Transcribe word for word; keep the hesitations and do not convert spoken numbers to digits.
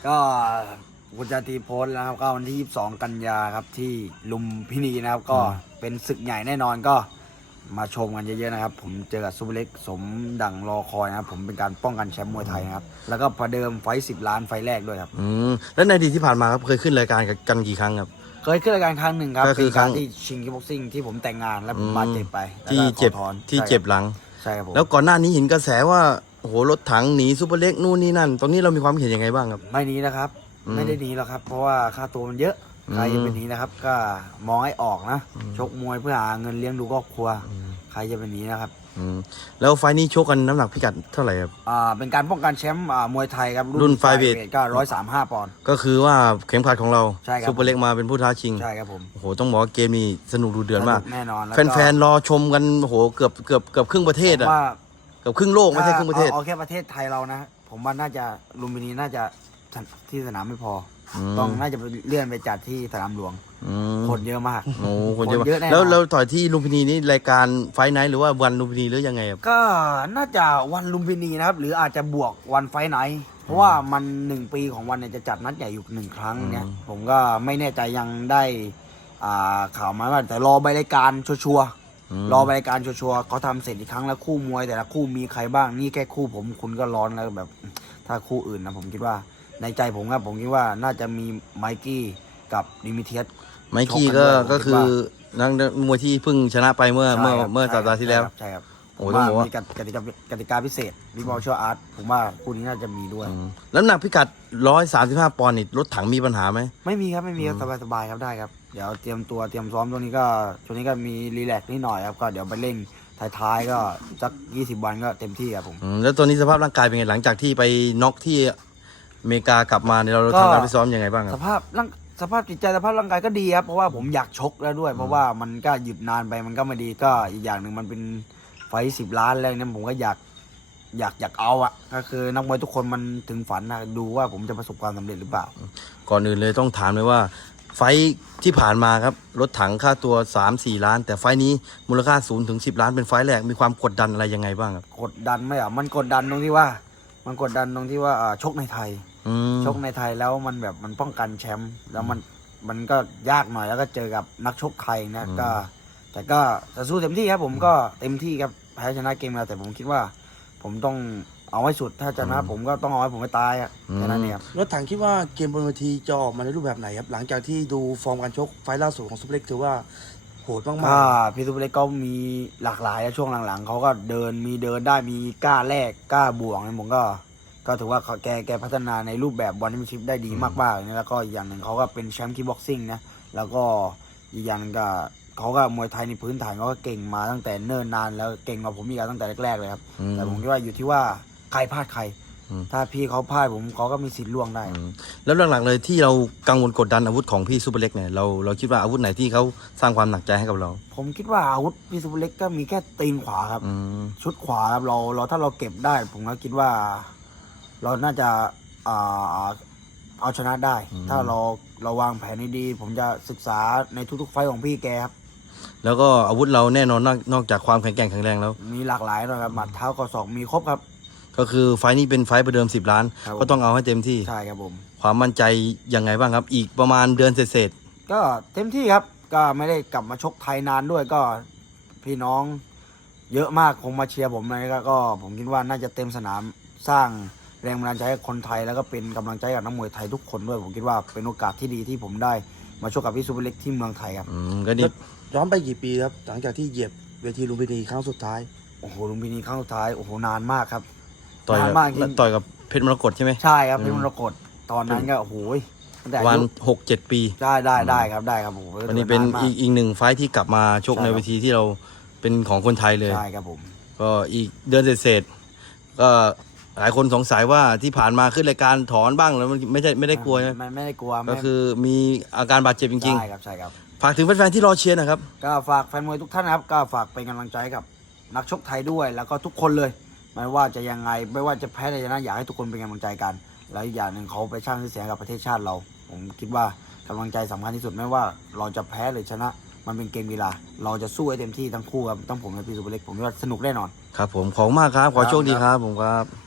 ก็คุณจะตีโพสต์แล้วครับก็วันที่ยี่สิบสองกันยาครับที่ลุมพินีนะครับก็เป็นศึกใหญ่แน่นอนก็มาชมกันเยอะๆนะครับผมเจอกับซูเปอร์เล็กสมดังรอคอยนะครับผมเป็นการป้องกันแชมป์มวยไทยนะครับแล้วก็ประเดิมไฟสิบล้านไฟแรกด้วยครับอืมแล้วในอดีตที่ผ่านมาครับเคยขึ้นรายการกันกี่ครั้งครับเคยขึ้นรายการครั้งหนึ่งครับก็คือเป็นการที่ชิงคิกบ็อกซิ่งที่ผมแต่งงานแล้วผมบาดเจ็บไปที่เจ็บที่เจ็บหลังใช่ครับผมแล้วก่อนหน้านี้เห็นกระแสว่าโอ้โหรถถังหนีซูเปอร์เล็กนู่นนี่นั่นตอนนี้เรามีความเห็นยังไงบ้างครับไม่หนีนะครับไม่ได้หนีหรอกครับเพราะว่าค่าตัวมันเยอะใครจะเป็นหนีนะครับก็มองให้ออกนะชกมวยเพื่อหาเงินเลี้ยงดูครอบครัวใครจะเป็นหนีนะครับแล้วไฟนี้ชกกันน้ำหนักพิกัดเท่าไหร่ครับอ่าเป็นการป้องกันแชมป์อ่ามวยไทยครับรุ่นไฟเวทก็ร้อยสามห้าปอนด์ก็คือว่าเข็มขัดของเราใช่ครับซูเปอร์เล็กมาเป็นผู้ท้าชิงใช่ครับผมโอ้โหต้องบอกว่าเกมนี้สนุกดูเดือดมากแน่นอนแฟนๆรอชมกันโอ้โหเกือบเกือบเกือบครึ่งประเทศอ่ะเกือบครึ่งโลกไม่ใช่ครึ่งประเทศเอาแค่ประเทศไทยเรานะผมว่าน่าจะลุมพินีน่าจะที่สนามไม่พอต้องน่าจะเลื่อนไปจัดที่สนามหลวงคนเยอะมากโอ้คนเยอะมากแล้วแล้วต่อยที่ลุมพินีนี่รายการไฟไนท์หรือว่าวันลุมพินีหรือยังไงครับก็น่าจะวันลุมพินีนะครับหรืออาจจะบวกวันไฟไนท์เพราะว่ามันหนึ่งปีของวันเนี่ยจะจัดนัดใหญ่อยู่หนึ่งครั้งเนี่ยผมก็ไม่แน่ใจยังได้ข่าวมาว่าแต่รอใบรายการชัวร์รอใบรายการชัวร์เขาทำเสร็จอีกครั้งแล้วคู่มวยแต่ละคู่มีใครบ้างนี่แค่คู่ผมคุณก็ร้อนแล้วแบบถ้าคู่อื่นนะผมคิดว่าในใจผมครับผมคิดว่าน่าจะมีไมกี้กับดิมิเทียสไมกี้ก็ก็คือนักมวยที่เพิ่งชนะไปเมื่อเมื่อเมื่อสัปดาห์ที่แล้วใช่ครับโอ้ต้องบอกว่ามีกติกากติกาพิเศษวิบอลชัวอาร์ตผมว่าคู่นี้น่าจะมีด้วยแล้วหนักพิกัดร้อยสามสิบห้าปอนด์นี่รถถังมีปัญหาไหมไม่มีครับไม่มีครับสบายสบายครับได้ครับเดี๋ยวเตรียมตัวเตรียมซ้อมตรงนี้ก็ช่วงนี้ก็มีรีแลกซ์นิดหน่อยครับก็เดี๋ยวไปเล่นท้ายๆก็สักยี่สิบวันก็เต็มที่ครับผมแล้วตัวนี้สภาพร่างกายเป็นไงหลังจากที่ไปน็อกที่อเมริกากลับมาเราทำการไปซ้อมยังไงบ้างครับสภาพร่างสภาพจิตใจสภาพร่างกายก็ดีครับเพราะว่าผมอยากชกแล้วด้วยเพราะว่ามันก็หยุดนานไปมันก็ไม่ดีก็อีกอย่างหนึ่งมันเป็นไฟสิบล้านแล้วเนี่ยผมก็อยากอยากอยากเอาอ่ะก็คือนักมวยทุกคนมันถึงฝันนะดูว่าผมจะประสบความสำเร็จหรือเปล่าก่อนอื่นเลยต้องถามเลยว่าไฟที่ผ่านมาครับรถถังค่าตัว สามสี่ ล้านแต่ไฟนี้มูลค่าศูนย์ถึงสิบล้านเป็นไฟแรกมีความกดดันอะไรยังไงบ้างครับกดดันไหมอ่ะมันกดดันตรงที่ว่ามันกดดันตรงที่ว่าชกในไทยชกในไทยแล้วมันแบบมันป้องกันแชมป์แล้วมันมันก็ยากหน่อยแล้วก็เจอกับนักชกไทยนะก็แต่ก็จะสู้เต็มที่ครับผมก็เต็มที่ครับแพ้ชนะเกมแล้วแต่ผมคิดว่าผมต้องเอาให้สุดถ้าชนะผมก็ต้องเอาให้ผมไปตายอ่ะแค่นั้นเองรถถังคิดว่าเกมบนเวทีจะออกมาในรูปแบบไหนครับหลังจากที่ดูฟอร์มการชกไฟล่าสุดของซุปเปอร์เล็กถือว่าโหดมากๆพี่ซุปเปอร์เล็กก็มีหลากหลายช่วงหลังๆเขาก็เดินมีเดินได้มีกล้าแลกกล้าบวกนะผมก็ก็ถือว่าแกแกพัฒนาในรูปแบบวันนี้มันชิปได้ดีมากๆนะแล้วก็อย่างหนึ่งเขาก็เป็นแชมป์คิกบ็อกซิ่งนะแล้วก็อีกอย่างนึงก็เขาก็มวยไทยในพื้นฐานเขาก็เก่งมาตั้งแต่เนิ่นนานแล้วเก่งกว่าผมอีกตั้งแต่แรกๆเลยครับแต่ผมคิดว่าอยู่ที่ว่าใครพลาดใครถ้าพี่เขาพลาดผมเขาก็มีสิทธิ์ล่วงได้แล้วหลักๆเลยที่เรากังวลกดดันอาวุธของพี่ซุปเปอร์เล็กเนี่ยเราเราคิดว่าอาวุธไหนที่เขาสร้างความหนักใจให้กับเราผมคิดว่าอาวุธพี่ซุปเปอร์เล็กก็มีแค่ตีนขวาครับชุดขวาครับเราเราถ้าเราเก็บได้ผมก็คิดว่าเราน่าจะเอาชนะได้ถ้าเราเราวางแผนดีผมจะศึกษาในทุกๆไฟของพี่แกครับแล้วก็อาวุธเราแน่นอนนอกนอกจากความแข็งแกร่งแข็งแรงแล้วมีหลากหลายนะครับหมัดเท้าก็ศอกมีครบครับก็คือไฟนี้เป็นไฟประเดิมสิบล้านก็ต้องเอาให้เต็มที่ใช่ครับผมความมั่นใจยังไงบ้างครับอีกประมาณเดือนเศษๆก็เต็มที่ครับก็ไม่ได้กลับมาชกไทยนานด้วยก็พี่น้องเยอะมากคงมาเชียร์ผมเลยก็ผมคิดว่าน่าจะเต็มสนามสร้างแรงบันดาลใจให้คนไทยแล้วก็เป็นกำลังใจกับนักมวยไทยทุกคนด้วยผมคิดว่าเป็นโอกาสที่ดีที่ผมได้มาชกกับพี่ซุปเปอร์เล็กที่เมืองไทยครับอืมก็ดีย้อนไปกี่ปีครับหลังจากที่เหยียบเวทีลุมพินีครั้งสุดท้ายโอ้โหลุมพินีครั้งสุดท้ายโอ้โหนานมากครับต่อยมากต่อยกับเพชรมรกตใช่ไหมใช่ครับเพชรมรกตตอนนั้นก็โอ้โหวันหกเจ็ดปีได้ได้ได้ครับได้ครับผมวันนี้เป็นอีกอีกหนึ่งไฟที่กลับมาชกในเวทีที่เราเป็นของคนไทยเลยใช่ครับผมก็อีกเดือนเศษก็หลายคนสงสัยว่าที่ผ่านมาขึ้นรายการถอนบ้างแล้วมันไม่ใช่ไม่ได้กลัวไม่ไม่ได้กลัวก็คือมีอาการบาดเจ็บจริงๆใช่ครับใช่ครับฝากถึงแฟนๆที่รอเชียร์นะครับก็ฝากแฟนมวยทุกท่านนะครับก็ฝากเป็นกำลังใจกับนักชกไทยด้วยแล้วก็ทุกคนเลยไม่ว่าจะยังไงไม่ว่าจะแพ้หรือชนะอยากให้ทุกคนเป็นกำลังใจกันแล้วอีกอย่างหนึ่งเขาไปสร้างชื่อเสียงกับประเทศชาติเราผมคิดว่ากำลังใจสำคัญที่สุดไม่ว่าเราจะแพ้หรือชนะมันเป็นเกมกีฬาเราจะสู้ให้เต็มที่ทั้งคู่ครับทั้งผมและพี่ซุปเปอร์เล็กผมว่าสนุกแน่นอนครับผมขอบคุณมากครับขอโชคดีครับผมครับ